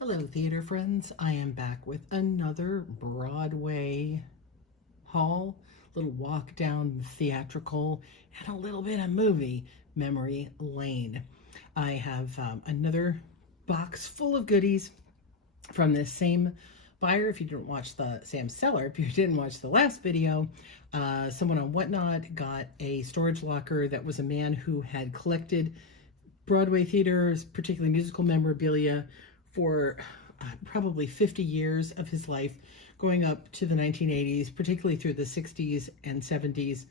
Hello, theater friends. I am back with another Broadway haul, little walk down the theatrical, and a little bit of movie memory lane. I have another box full of goodies from this same buyer. If you didn't watch the Sam Seller, if you didn't watch the last video, someone on Whatnot got a storage locker that was a man who had collected Broadway theaters, particularly musical memorabilia, for probably 50 years of his life, going up to the 1980s, particularly through the 60s and 70s.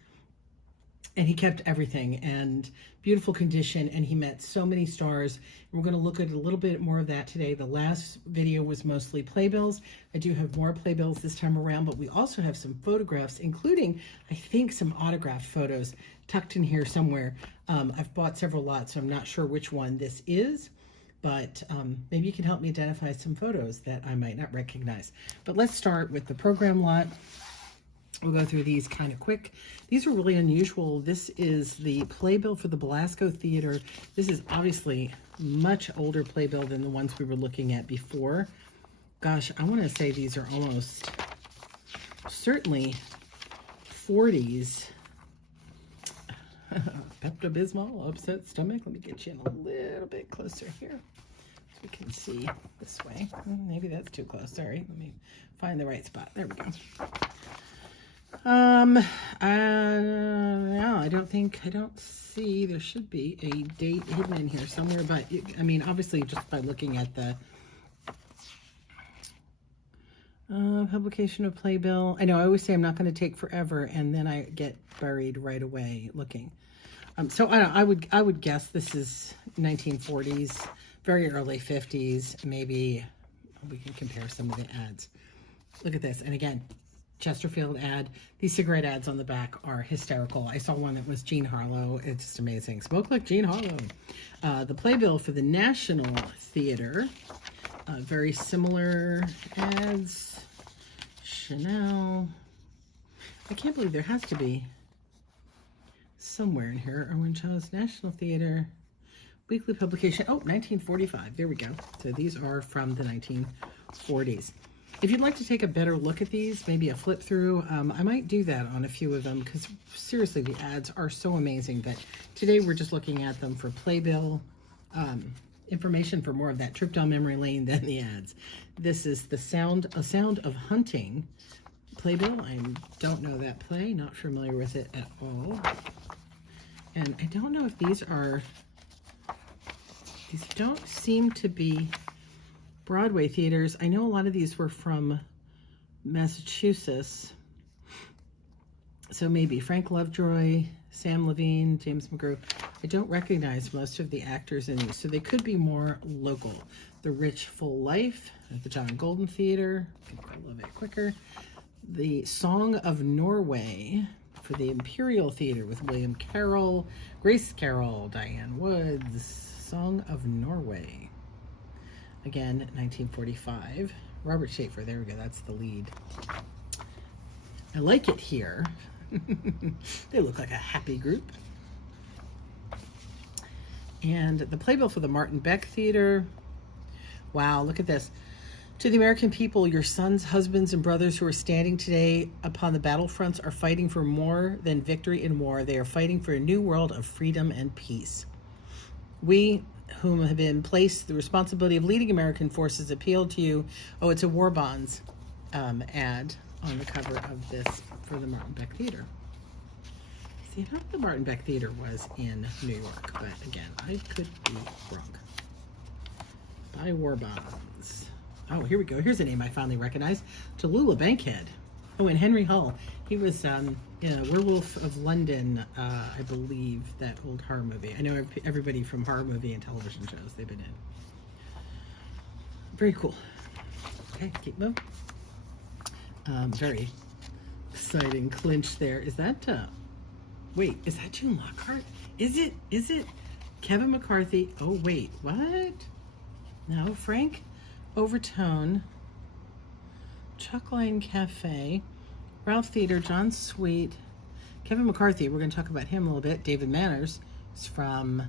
And he kept everything and beautiful condition, and he met so many stars. And we're going to look at a little bit more of that today. The last video was mostly playbills. I do have more playbills this time around, but we also have some photographs, including, I think, some autographed photos tucked in here somewhere. I've bought several lots, so I'm not sure which one this is, but maybe you can help me identify some photos that I might not recognize. But let's start with the program lot. We'll go through these kind of quick. These are really unusual. This is the playbill for the Belasco Theater. This is obviously much older playbill than the ones we were looking at before. Gosh, I want to say these are almost certainly 40s. Pepto-Bismol, upset stomach. Let me get you in a little bit closer here so we can see this way. Maybe that's too close. Sorry. Let me find the right spot. There we go. No, I don't see, there should be a date hidden in here somewhere, but I mean, obviously just by looking at the publication of playbill. I know I always say I'm not going to take forever, and then I get buried right away looking. So I would guess this is 1940s, very early 50s. Maybe we can compare some of the ads. Look at this, and again, Chesterfield ad. These cigarette ads on the back are hysterical. I saw one that was Jean Harlow. It's just amazing. Smoke like Jean Harlow. The playbill for the National Theater. Very similar ads. Chanel. I can't believe there has to be somewhere in here. Erwin Shaw's National Theater. Weekly publication. Oh, 1945. There we go. So these are from the 1940s. If you'd like to take a better look at these, maybe a flip through, I might do that on a few of them, because seriously, the ads are so amazing that today we're just looking at them for playbill information, for more of that trip down memory lane than the ads. This is A Sound of Hunting playbill. I don't know that play, not familiar with it at all. And I don't know if these don't seem to be Broadway theaters. I know a lot of these were from Massachusetts. So maybe Frank Lovejoy, Sam Levine, James McGrew. I don't recognize most of the actors in these, so they could be more local. The Rich Full Life at the John Golden Theater. A little bit quicker. The Song of Norway for the Imperial Theater with William Carroll, Grace Carroll, Diane Woods. Song of Norway. Again, 1945. Robert Schaefer, there we go, that's the lead. I like it here. They look like a happy group. And the playbill for the Martin Beck Theater. Wow, look at this. To the American people, your sons, husbands, and brothers who are standing today upon the battlefronts are fighting for more than victory in war. They are fighting for a new world of freedom and peace. We, whom have been placed the responsibility of leading American forces, appeal to you. Oh, it's a war bonds ad on the cover of this for the Martin Beck Theater. See, I thought the Martin Beck Theater was in New York, but again, I could be wrong. Buy war bonds. Oh, here we go. Here's a name I finally recognize. Tallulah Bankhead. Oh, and Henry Hull. He was Werewolf of London, I believe, that old horror movie. I know everybody from horror movie and television shows they've been in. Very cool. Okay, keep moving. Very exciting clinch there. Is that, wait, is that June Lockhart? Is it Kevin McCarthy? Oh, wait, what? No, Frank Overtone, Chuck Lane Cafe, Ralph Theater, John Sweet, Kevin McCarthy. We're going to talk about him a little bit. David Manners is from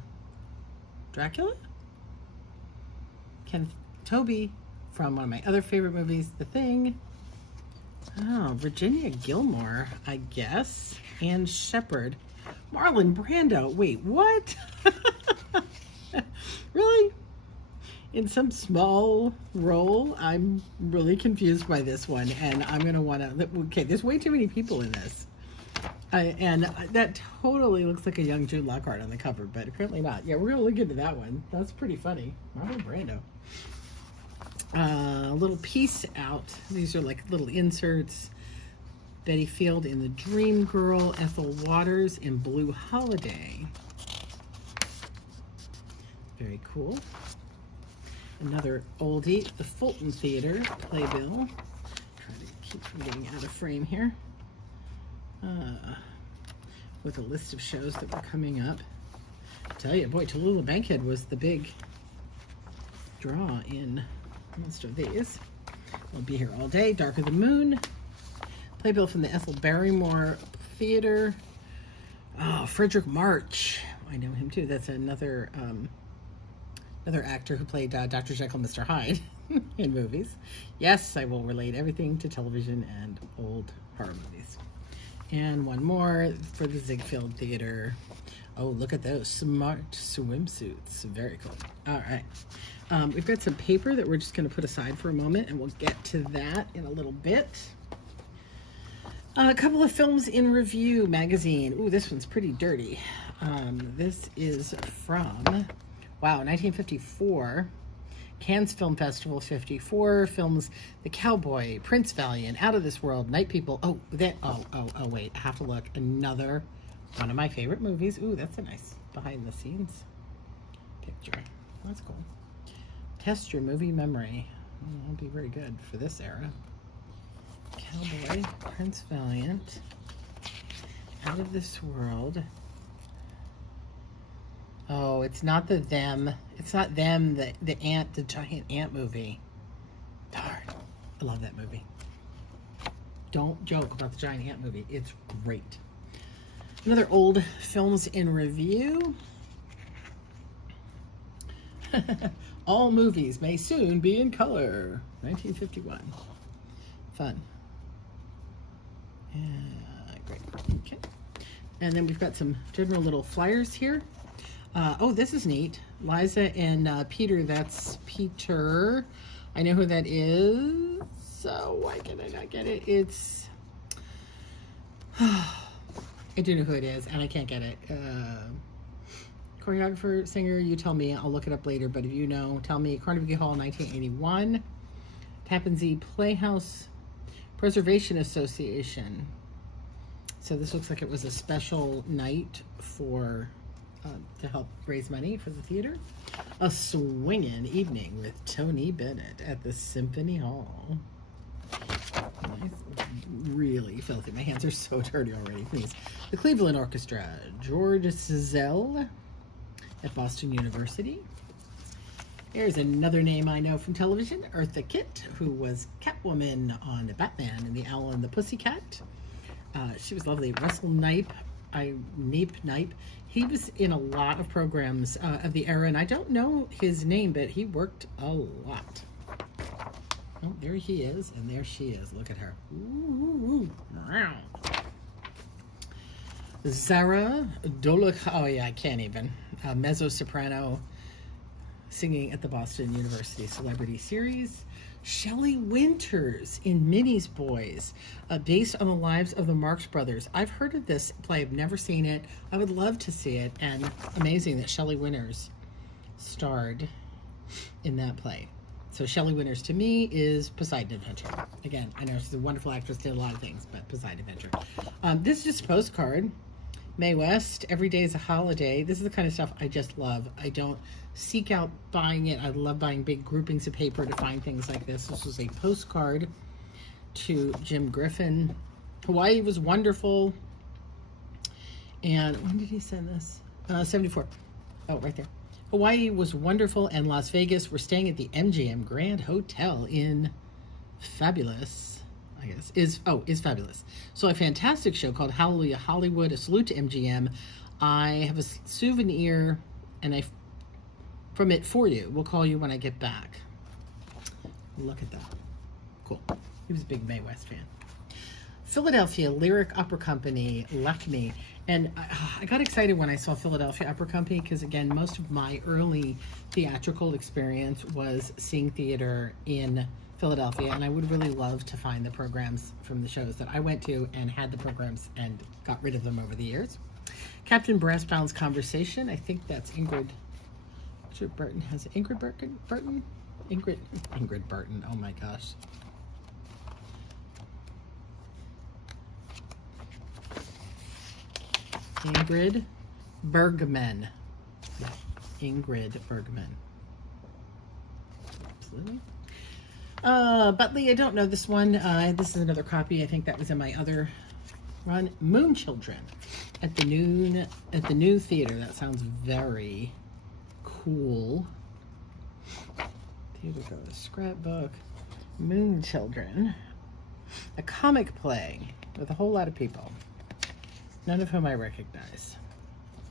Dracula. Toby from one of my other favorite movies, The Thing. Oh, Virginia Gilmore, I guess. Anne Shepard. Marlon Brando. Wait, what? Really? In some small role? I'm really confused by this one, and I'm going to want to... Okay, there's way too many people in this. And that totally looks like a young Jude Lockhart on the cover, but apparently not. Yeah, we're going to look into that one. That's pretty funny. Marlon Brando. A little piece out. These are like little inserts. Betty Field in The Dream Girl. Ethel Waters in Blue Holiday. Very cool. Another oldie, the Fulton Theater playbill. Try to keep from getting out of frame here. With a list of shows that were coming up. I tell you, boy, Tallulah Bankhead was the big draw in most of these. We'll be here all day. Dark of the Moon. Playbill from the Ethel Barrymore Theater. Oh, Frederick March. I know him too. That's another actor who played Dr. Jekyll and Mr. Hyde in movies. Yes, I will relate everything to television and old horror movies. And one more for the Ziegfeld Theater. Oh, look at those smart swimsuits. Very cool. All right. We've got some paper that we're just going to put aside for a moment, and we'll get to that in a little bit. A couple of films in review magazine. Ooh, this one's pretty dirty. This is from, wow, 1954. Cannes Film Festival 54 films The Cowboy, Prince Valiant, Out of This World, Night People. Oh, wait, I have to look. Another one of my favorite movies. Ooh, that's a nice behind the scenes picture. That's cool. Test your movie memory. That'll be very good for this era. Cowboy, Prince Valiant, Out of This World. Oh, it's not the them. It's not them, the giant ant movie. Darn. I love that movie. Don't joke about the giant ant movie. It's great. Another old films in review. All movies may soon be in color. 1951. Fun. Great. Okay. And then we've got some general little flyers here. Oh, this is neat. Liza and Peter. That's Peter. I know who that is. So why can I not get it? It's... I do know who it is, and I can't get it. Choreographer, singer, you tell me. I'll look it up later, but if you know, tell me. Carnegie Hall, 1981. Tappan Zee Playhouse Preservation Association. So this looks like it was a special night for to help raise money for the theater. A swingin' evening with Tony Bennett at the Symphony Hall. Really filthy. My hands are so dirty already. Please. The Cleveland Orchestra. George Szell at Boston University. There's another name I know from television. Eartha Kitt, who was Catwoman on Batman and the Owl and the Pussycat. She was lovely. Russell Knipe. He was in a lot of programs of the era, and I don't know his name, but he worked a lot. Oh, there he is, and there she is. Look at her. Ooh, Zara Dolok. Oh yeah, I can't even. Mezzo-soprano, singing at the Boston University Celebrity Series. Shelley Winters in Minnie's Boys, based on the lives of the Marx Brothers. I've heard of this play. I've never seen it. I would love to see it, and amazing that Shelley Winters starred in that play. So Shelley Winters to me is Poseidon Adventure. Again, I know she's a wonderful actress, did a lot of things, but Poseidon Adventure. This is just a postcard. Mae West, Every Day is a Holiday. This is the kind of stuff I just love. I don't seek out buying it. I love buying big groupings of paper to find things like this. This was a postcard to Jim Griffin. Hawaii was wonderful. And when did he send this? 74. Oh, right there. Hawaii was wonderful, and Las Vegas. We're staying at the MGM Grand Hotel in Fabulous, I guess, is Fabulous. So a fantastic show called Hallelujah Hollywood, a salute to MGM. I have a souvenir from it for you. We'll call you when I get back. Look at that. Cool. He was a big Mae West fan. Philadelphia Lyric Opera Company left me. And I got excited when I saw Philadelphia Opera Company because, again, most of my early theatrical experience was seeing theater in Philadelphia. And I would really love to find the programs from the shows that I went to and had the programs and got rid of them over the years. Captain Brassbound's Conversation. I think that's Ingrid Burton. Has it Ingrid Burton? Ingrid Burton. Oh my gosh. Ingrid Bergman. Yeah, Ingrid Bergman. Absolutely. Butley, I don't know this one. This is another copy. I think that was in my other run. Moon Children at the New Theater. That sounds very cool. Here we go. Scrapbook. Moon Children. A comic play with a whole lot of people, none of whom I recognize.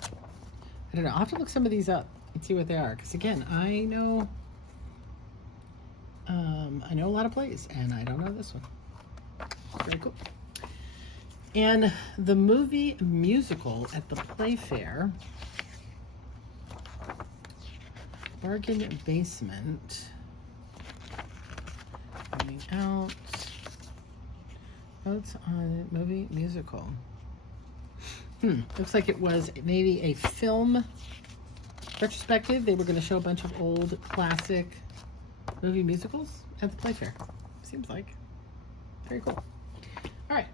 I don't know. I'll have to look some of these up and see what they are. Because again, I know a lot of plays, and I don't know this one. Very cool. And the movie musical at the Playfair, Bargain Basement, coming out. Notes on movie musical. Looks like it was maybe a film retrospective. They were going to show a bunch of old classic movie musicals at the Playfair. Seems like. Very cool. All right.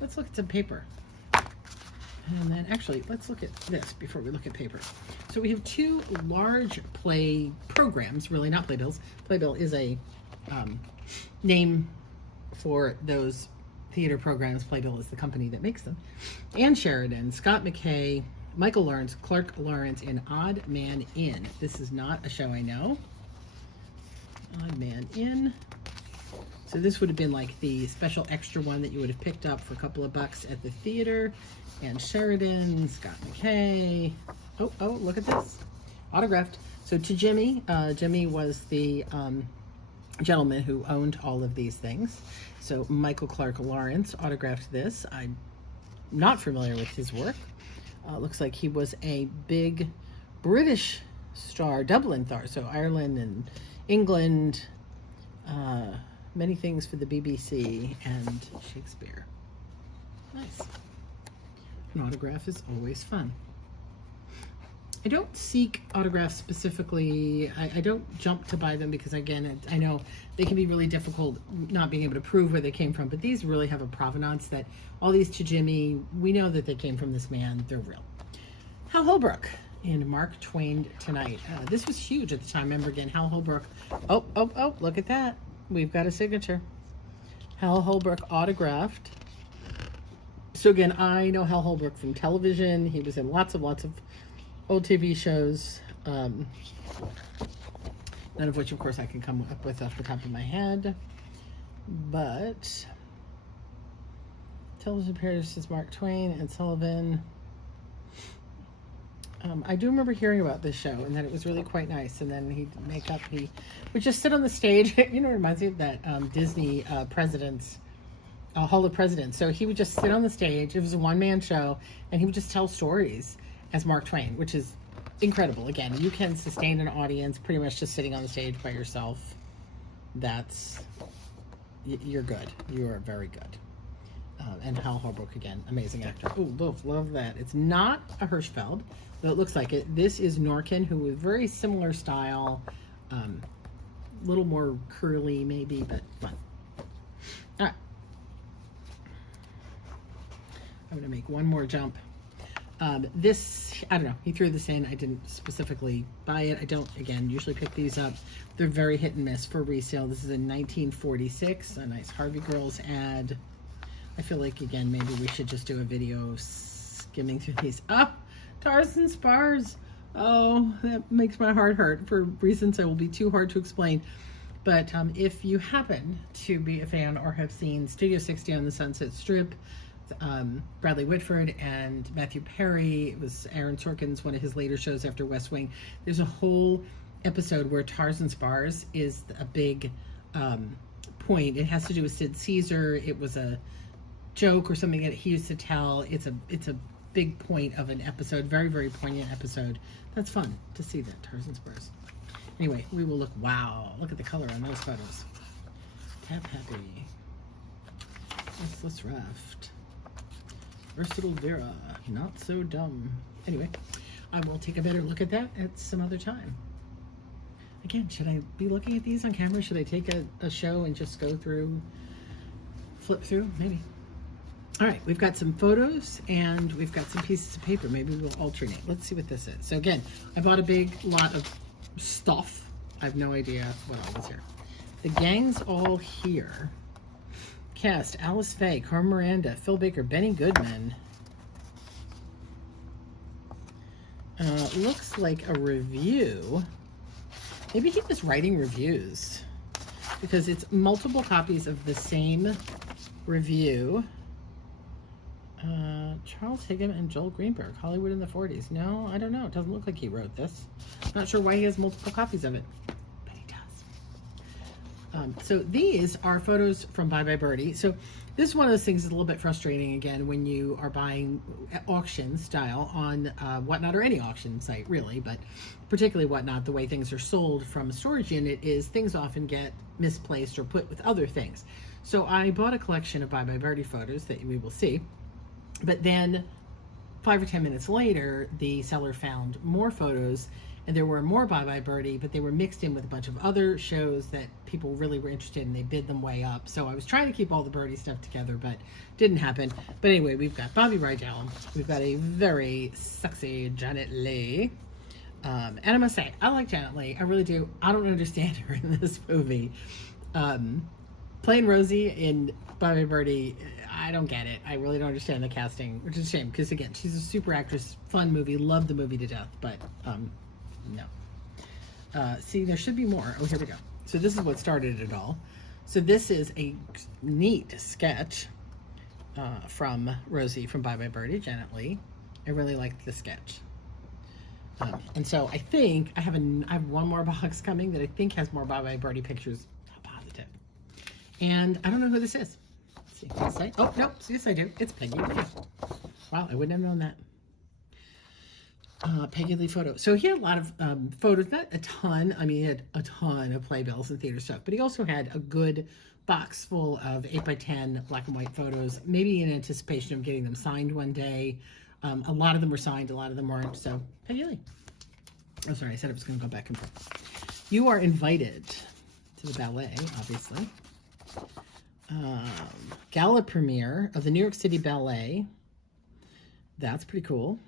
Let's look at some paper. And then actually, let's look at this before we look at paper. So we have two large play programs, really not playbills. Playbill is a name for those theater programs. Playbill is the company that makes them. Ann Sheridan, Scott McKay, Michael Lawrence, Clark Lawrence in Odd Man In. This is not a show I know. Odd Man In. So this would have been like the special extra one that you would have picked up for a couple of bucks at the theater. Ann Sheridan, Scott McKay. Oh, look at this. Autographed. So to Jimmy. Jimmy was the gentleman who owned all of these things. So Michael Clark Lawrence autographed this. I'm not familiar with his work. Looks like he was a big British star, Dublin star, so Ireland and England, many things for the BBC and Shakespeare. Nice. An autograph is always fun. I don't seek autographs specifically. I don't jump to buy them because, again, I know they can be really difficult not being able to prove where they came from, but these really have a provenance that all these to Jimmy, we know that they came from this man. They're real. Hal Holbrook in Mark Twain Tonight. This was huge at the time. Remember, again, Hal Holbrook. Oh, look at that. We've got a signature. Hal Holbrook autographed. So, again, I know Hal Holbrook from television. He was in lots of old TV shows, none of which, of course, I can come up with off the top of my head. But television appearances, Mark Twain and Sullivan. I do remember hearing about this show and that it was really quite nice. And then he'd make up, he would just sit on the stage. You know, it reminds me of that Disney Presidents, Hall of Presidents. So he would just sit on the stage. It was a one-man show, and he would just tell stories as Mark Twain, which is incredible. Again, you can sustain an audience pretty much just sitting on the stage by yourself. You're good. You are very good. And Hal Holbrook, again, amazing actor. Oh, love that. It's not a Hirschfeld, though it looks like it. This is Norkin, who was very similar style, a little more curly maybe, but fun. All right. I'm going to make one more jump. This, I don't know, he threw this in. I didn't specifically buy it. I don't, again, usually pick these up. They're very hit and miss for resale. This is in 1946, a nice Harvey Girls ad. I feel like, again, maybe we should just do a video skimming through these. Tarzan Spars. Oh, that makes my heart hurt for reasons that will be too hard to explain. But if you happen to be a fan or have seen Studio 60 on the Sunset Strip, Bradley Whitford and Matthew Perry, it was Aaron Sorkin's one of his later shows after West Wing. There's a whole episode where Tarzan Spars is a big point. It has to do with Sid Caesar. It was a joke or something that he used to tell. It's a big point of an episode, very, very poignant episode. That's fun to see that, Tarzan Spurs. Anyway, we will look. Wow, look at the color on those photos. Tap happy. Restless Raft. Versatile Vera. Not so dumb. Anyway, I will take a better look at that at some other time. Again, should I be looking at these on camera? Should I take a show and just go through, flip through? Maybe. All right, we've got some photos and we've got some pieces of paper. Maybe we'll alternate. Let's see what this is. So again, I bought a big lot of stuff. I have no idea what all is here. The gang's all here. Cast: Alice Faye, Carmen Miranda, Phil Baker, Benny Goodman. Looks like a review. Maybe he was writing reviews because it's multiple copies of the same review. Charles Higham and Joel Greenberg, Hollywood in the 40s. No, I don't know. It doesn't look like he wrote this. Not sure why he has multiple copies of it, but he does. So these are photos from Bye Bye Birdie. So this is one of those things that's a little bit frustrating, again, when you are buying auction style on Whatnot, or any auction site, really, but particularly Whatnot, the way things are sold from a storage unit is things often get misplaced or put with other things. So I bought a collection of Bye Bye Birdie photos that we will see. But then 5 or 10 minutes later, the seller found more photos, and there were more Bye Bye Birdie, but they were mixed in with a bunch of other shows that people really were interested in. They bid them way up. So I was trying to keep all the Birdie stuff together, but didn't happen. But anyway, we've got Bobby Rydell. We've got a very sexy Janet Leigh. And I must say, I like Janet Leigh. I really do. I don't understand her in this movie. Playing Rosie in Bye Bye Birdie, I don't get it. I really don't understand the casting, which is a shame because, again, she's a super actress, fun movie, love the movie to death, but no. See, there should be more. Oh, here we go. So this is what started it all. So this is a neat sketch from Rosie from Bye Bye Birdie, Janet Leigh. I really liked the sketch. And so I think I have one more box coming that I think has more Bye Bye Birdie pictures. Not positive. And I don't know who this is. Let's see. Yes, oh, no. Yes, I do. It's Peggy Lee. Wow, I wouldn't have known that. Peggy Lee photo. So he had a lot of photos, not a ton. I mean, he had a ton of playbills and theater stuff, but he also had a good box full of 8x10 black and white photos, maybe in anticipation of getting them signed one day. A lot of them were signed, a lot of them weren't. So, Peggy Lee. Oh, sorry, I said I was going to go back and forth. You are invited to the ballet, obviously. Gala premiere of the New York City Ballet. That's pretty cool.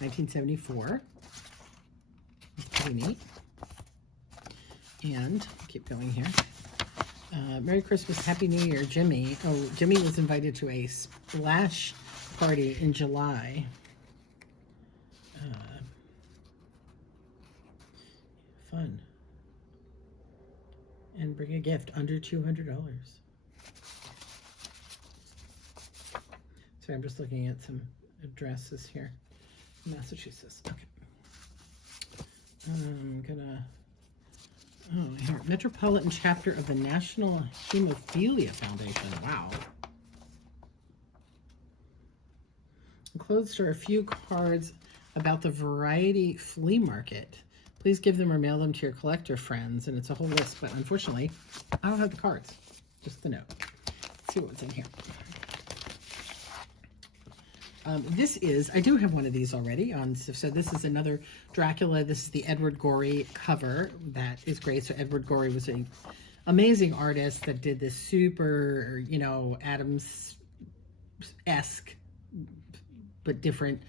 1974. That's pretty neat. And keep going here. Merry Christmas, Happy New Year, Jimmy. Oh, Jimmy was invited to a splash party in July. Fun. And bring a gift under $200. So I'm just looking at some addresses here. Massachusetts. Okay. I'm gonna. Oh, here. Metropolitan chapter of the National Hemophilia Foundation. Wow. Enclosed are a few cards about the Variety Flea Market. Please give them or mail them to your collector friends. And it's a whole list, but unfortunately, I don't have the cards. Just the note. Let's see what's in here. I do have one of these already. So this is another Dracula. This is the Edward Gorey cover. That is great. So Edward Gorey was an amazing artist that did this super, Adams-esque, but different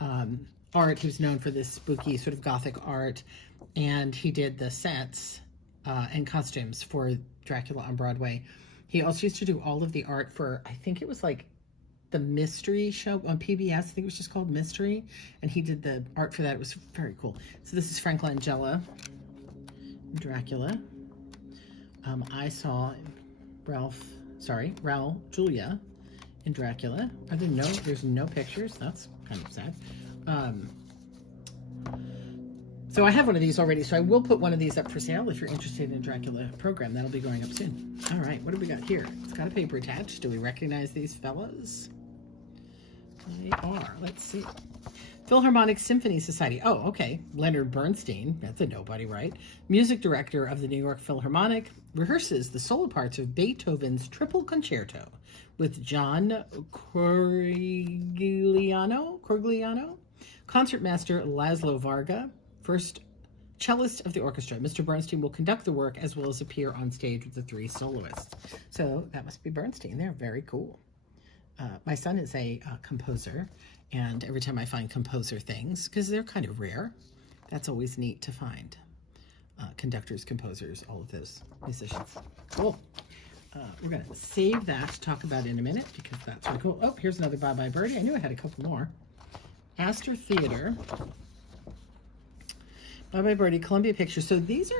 art. He was known for this spooky sort of Gothic art. And he did the sets and costumes for Dracula on Broadway. He also used to do all of the art for, I think it was like, the Mystery show on PBS. I think it was just called Mystery, and he did the art for that. It was very cool. So this is Frank Langella, Dracula. I saw Raul Julia in Dracula. There's no pictures. That's kind of sad. So I have one of these already, so I will put one of these up for sale if you're interested in a Dracula program. That'll be going up soon. All right, what do we got here? It's got a paper attached. Do we recognize these fellas? They are. Let's see. Philharmonic Symphony Society. Oh, okay. Leonard Bernstein. That's a nobody, right? Music director of the New York Philharmonic. Rehearses the solo parts of Beethoven's Triple Concerto with John Corgliano. Concertmaster Laszlo Varga. First cellist of the orchestra. Mr. Bernstein will conduct the work as well as appear on stage with the 3 soloists. So that must be Bernstein. They're very cool. My son is a composer, and every time I find composer things, because they're kind of rare, that's always neat to find. Conductors, composers, all of those musicians. Cool. We're going to save that to talk about in a minute, because that's really cool. Oh, here's another Bye Bye Birdie. I knew I had a couple more. Astor Theater. Bye Bye Birdie, Columbia Pictures. So these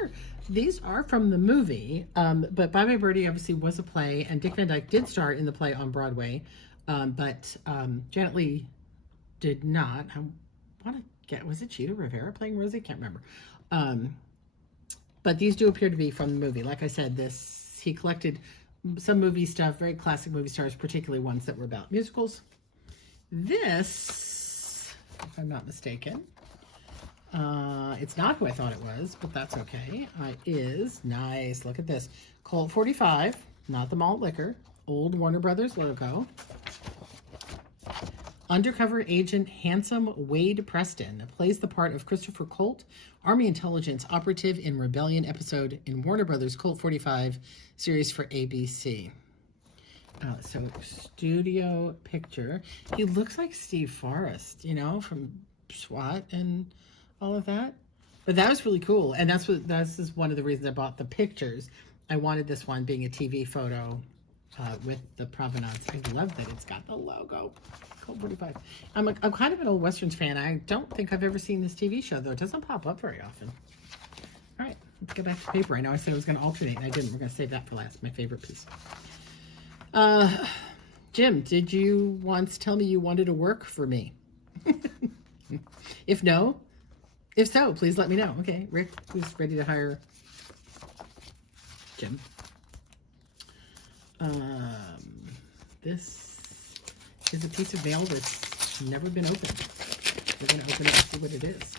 are from the movie, but Bye Bye Birdie obviously was a play, and Dick Van Dyke did star in the play on Broadway, but Janet Leigh did not. I want to get, was it Cheetah Rivera playing Rosie? Can't remember. But these do appear to be from the movie. Like I said, he collected some movie stuff, very classic movie stars, particularly ones that were about musicals. This, if I'm not mistaken, it's not who I thought it was, but that's okay. Is nice. Look at this. Colt 45, not the malt liquor. Old Warner Brothers logo. Undercover agent Handsome Wade Preston plays the part of Christopher Colt, Army intelligence operative in Rebellion episode in Warner Brothers Colt 45 series for ABC. So studio picture. He looks like Steve Forrest, you know, from SWAT and all of that. But that was really cool, and this is one of the reasons I bought the pictures. I wanted this one being a TV photo with the provenance. I love that it's got the logo. Colt 45. I'm kind of an old Westerns fan. I don't think I've ever seen this TV show, though. It doesn't pop up very often. All right, let's get back to paper. I know I said I was going to alternate, and I didn't. We're going to save that for last, my favorite piece. Jim, did you once tell me you wanted to work for me? If so, please let me know. Okay, Rick, who's ready to hire Jim? This is a piece of mail that's never been opened. We're going to open it and see what it is.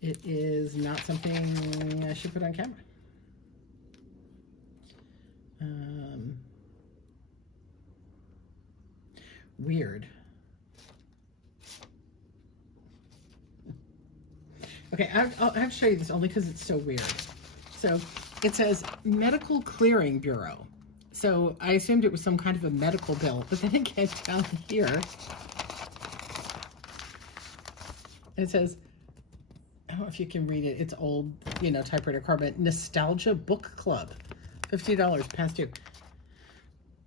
It is not something I should put on camera. Weird. Okay, I'll have to show you this only because it's so weird. So it says Medical Clearing Bureau. So I assumed it was some kind of a medical bill, but then it gets down here. And it says, I don't know if you can read it. It's old, typewriter carbon. Nostalgia Book Club. $50 past due.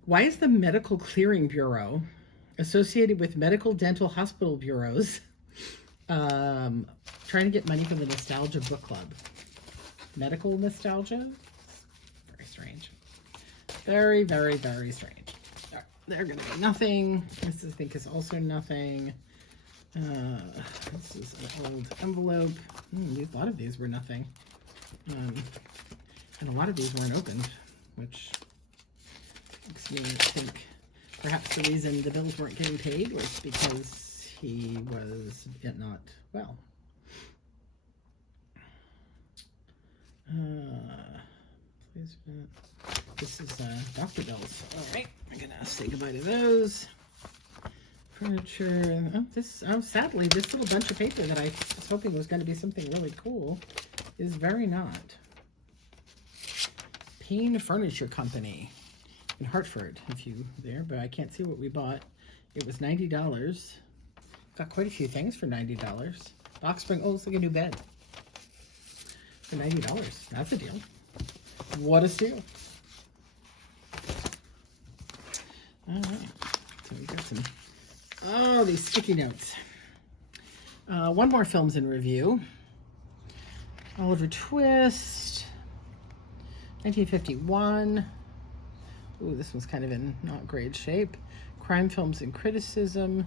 Why is the Medical Clearing Bureau associated with medical dental hospital bureaus trying to get money for the Nostalgia Book Club? Medical nostalgia? Very strange. Very, very, very strange. All right, they're going to be nothing. This, I think, is also nothing. This is an old envelope. A lot of these were nothing. And a lot of these weren't opened, which makes me think perhaps the reason the bills weren't getting paid was because he was not well. Please, this is doctor bills. All right, I'm gonna say goodbye to those. Furniture. Sadly, this little bunch of paper that I was hoping was going to be something really cool is very not. Payne Furniture Company in Hartford, if you there, but I can't see what we bought. It was $90. Got quite a few things for $90. Box spring. Oh, it's like a new bed for $90. That's a deal. What a steal. All right. So we got some, these sticky notes. One more film's in review. Oliver Twist, 1951. Ooh, this one's kind of in not great shape. Crime Films and Criticism.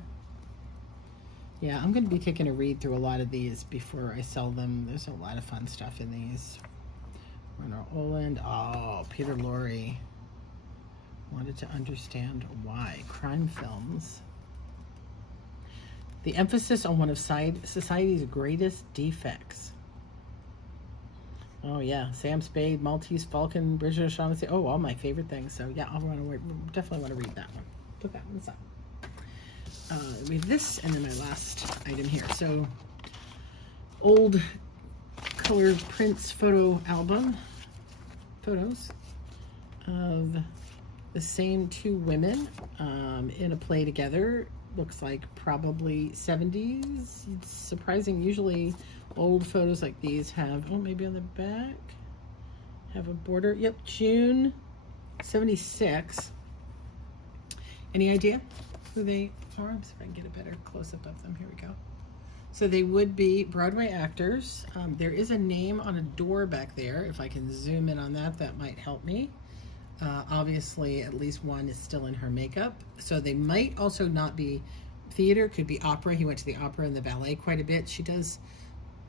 Yeah, I'm going to be taking a read through a lot of these before I sell them. There's a lot of fun stuff in these. Runner Oland. Oh, Peter Lorre. Wanted to understand why. Crime films. The emphasis on one of society's greatest defects. Oh yeah, Sam Spade, Maltese Falcon, Bridget O'Shaughnessy. Oh, all my favorite things. So yeah, definitely want to read that one. Put that one aside. Read this, and then my last item here. So, old color prints photo album. Photos of the same two women in a play together. Looks like probably 70s. It's surprising. Usually old photos like these have, oh, maybe on the back, have a border. Yep, June 76. Any idea who they are? Let's see if I can get a better close-up of them. Here we go. So they would be Broadway actors. There is a name on a door back there. If I can zoom in on that, that might help me. Obviously, at least one is still in her makeup. So they might also not be theater, could be opera. He went to the opera and the ballet quite a bit. She does,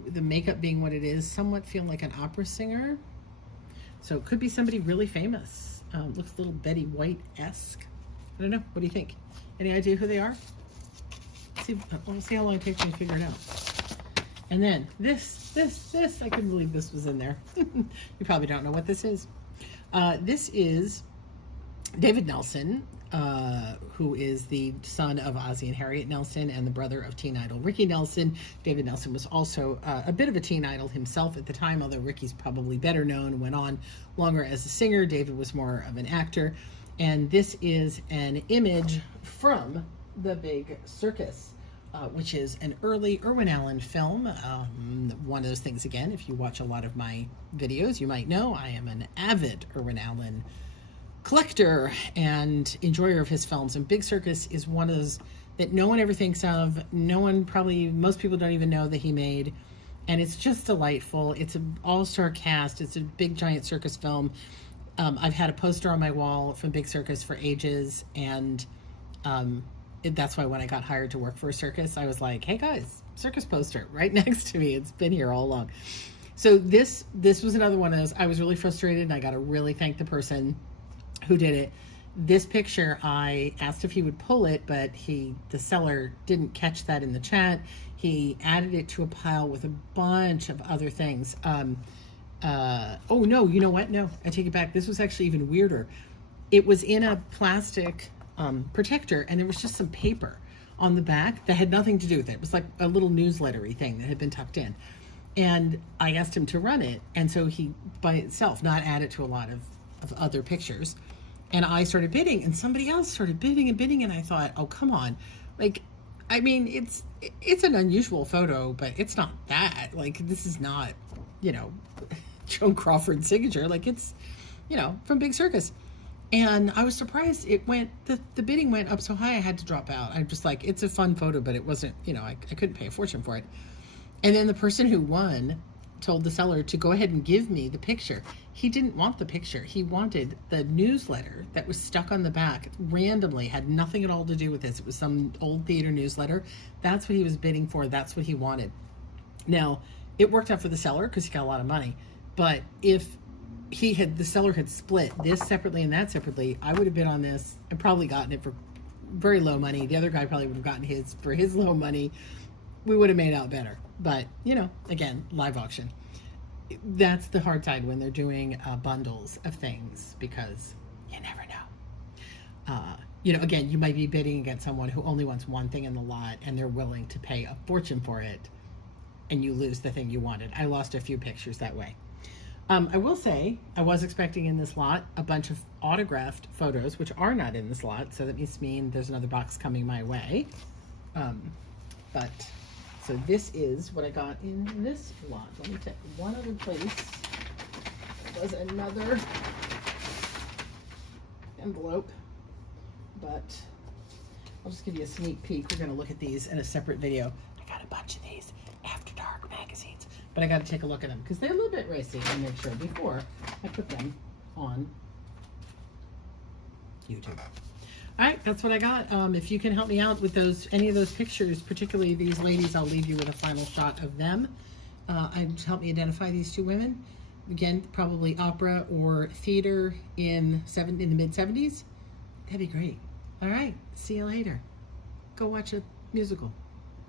the makeup being what it is, somewhat feel like an opera singer. So it could be somebody really famous. Looks a little Betty White-esque. I don't know. What do you think? Any idea who they are? We'll see how long it takes me to figure it out. And then this, I couldn't believe this was in there. You probably don't know what this is. This is David Nelson, who is the son of Ozzie and Harriet Nelson and the brother of teen idol Ricky Nelson. David Nelson was also a bit of a teen idol himself at the time, although Ricky's probably better known, went on longer as a singer. David was more of an actor. And this is an image from The Big Circus, which is an early Irwin Allen film. One of those things, again, if you watch a lot of my videos, you might know I am an avid Irwin Allen collector and enjoyer of his films. And Big Circus is one of those that no one ever thinks of. Most people don't even know that he made. And it's just delightful. It's an all-star cast. It's a big, giant circus film. I've had a poster on my wall from Big Circus for ages, and that's why when I got hired to work for a circus, I was like, hey guys, circus poster right next to me. It's been here all along. So this was another one of those. I was really frustrated, and I got to really thank the person who did it. This picture, I asked if he would pull it, but the seller didn't catch that in the chat. He added it to a pile with a bunch of other things. Oh no, you know what? No, I take it back. This was actually even weirder. It was in a plastic protector, and there was just some paper on the back that had nothing to do with it. It was like a little newslettery thing that had been tucked in. And I asked him to run it, and so he, by itself, not add it to a lot of other pictures. And I started bidding, and somebody else started bidding and bidding, and I thought, oh, come on. Like, I mean, it's an unusual photo, but it's not that. Like, this is not, Joan Crawford's signature. Like, it's, from Big Circus. And I was surprised the bidding went up so high I had to drop out. I'm just like, it's a fun photo, but it wasn't, I couldn't pay a fortune for it. And then the person who won told the seller to go ahead and give me the picture. He didn't want the picture. He wanted the newsletter that was stuck on the back randomly, had nothing at all to do with this. It was some old theater newsletter. That's what he was bidding for. That's what he wanted. Now, it worked out for the seller because he got a lot of money. But if the seller had split this separately and that separately, I would have bid on this and probably gotten it for very low money. The other guy probably would have gotten his for his low money. We would have made out better. But, again, live auction. That's the hard side when they're doing bundles of things, because you never know. Again, you might be bidding against someone who only wants one thing in the lot, and they're willing to pay a fortune for it, and you lose the thing you wanted. I lost a few pictures that way. I will say, I was expecting in this lot a bunch of autographed photos, which are not in this lot, so that must mean there's another box coming my way. So this is what I got in this lot. Let me check one other place. There was another envelope, but I'll just give you a sneak peek. We're going to look at these in a separate video. I got a bunch of these After Dark magazines, but I got to take a look at them because they're a little bit racy, to make sure, before I put them on YouTube. All right, that's what I got. If you can help me out with any of those pictures, particularly these ladies, I'll leave you with a final shot of them. And help me identify these two women. Again, probably opera or theater in the mid-70s. That'd be great. All right, see you later. Go watch a musical.